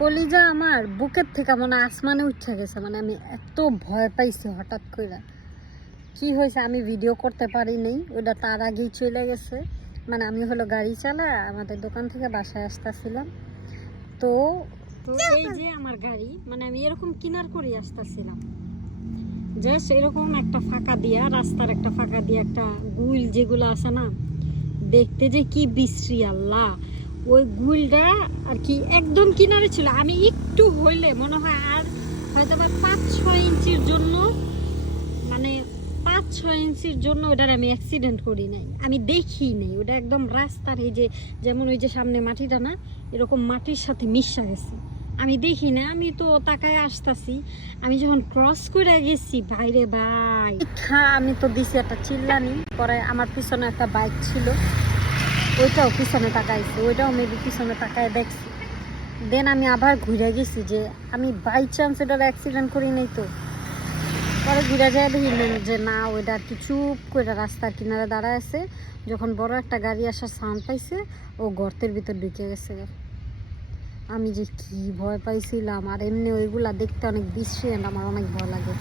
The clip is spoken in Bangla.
কলিজা আমার বুকের থেকে মনে আসমানে উঠে গেছে, মানে আমি এত ভয় পাইছি হঠাৎ করে। কি হয়েছে আমি ভিডিও করতে পারি নাই, ওটা তার আগেই চলে গেছে। মানে আমি হলো গাড়ি চালা আমাদের দোকান থেকে বাসায় আসতেছিলাম, তো এই যে আমার গাড়ি, মানে আমি এরকম কিনার করে আসতেছিলাম, জাস্ট এরকম একটা ফাঁকা দিয়া, রাস্তার একটা ফাঁকা দিয়া একটা গুইল যেগুলো আছে না, দেখতে যে কি বিশ্রী আল্লাহ, ওই গুইলটা আর কি একদম কিনারে ছিল। আমি একটু হইলে মনে হয় আর হয়তো বা 5-6 ইঞ্চির জন্য, মানে 5-6 ইঞ্চির জন্য ওটার আমি অ্যাক্সিডেন্ট করি নাই, আমি দেখি নাই। ওটা একদম রাস্তার এই যে যেমন ওই যে সামনে মাটিটা না, এরকম মাটির সাথে মিশা গেছে, আমি দেখি না। আমি তো তাকায় আসতেছি, আমি যখন ক্রস করে গেছি বাইরে ভাই, আমি তো দিছি একটা চিল্লানি। পরে আমার পিছনে একটা বাইক ছিল, ওইটাও পিছনে তাকাইছে, ওইটাও মেবি পিছনে তাকায় দেখছি। দেন আমি আবার ঘুরে গেছি যে আমি বাই চান্স এটার অ্যাক্সিডেন্ট করি নাই তো। পরে ঘুরে যায় দেখি যে না, ওইটা আর কি চুপ করে রাস্তার কিনারে দাঁড়ায় আছে। যখন বড় একটা গাড়ি আসার সাউন্ড পাইছে, ও গর্তের ভিতর ঢুকে গেছে। আমি যে কি ভয় পাইছিলাম, আর এমনি ওইগুলা দেখতে অনেক বিশ্রী, আমার অনেক ভয় লাগে।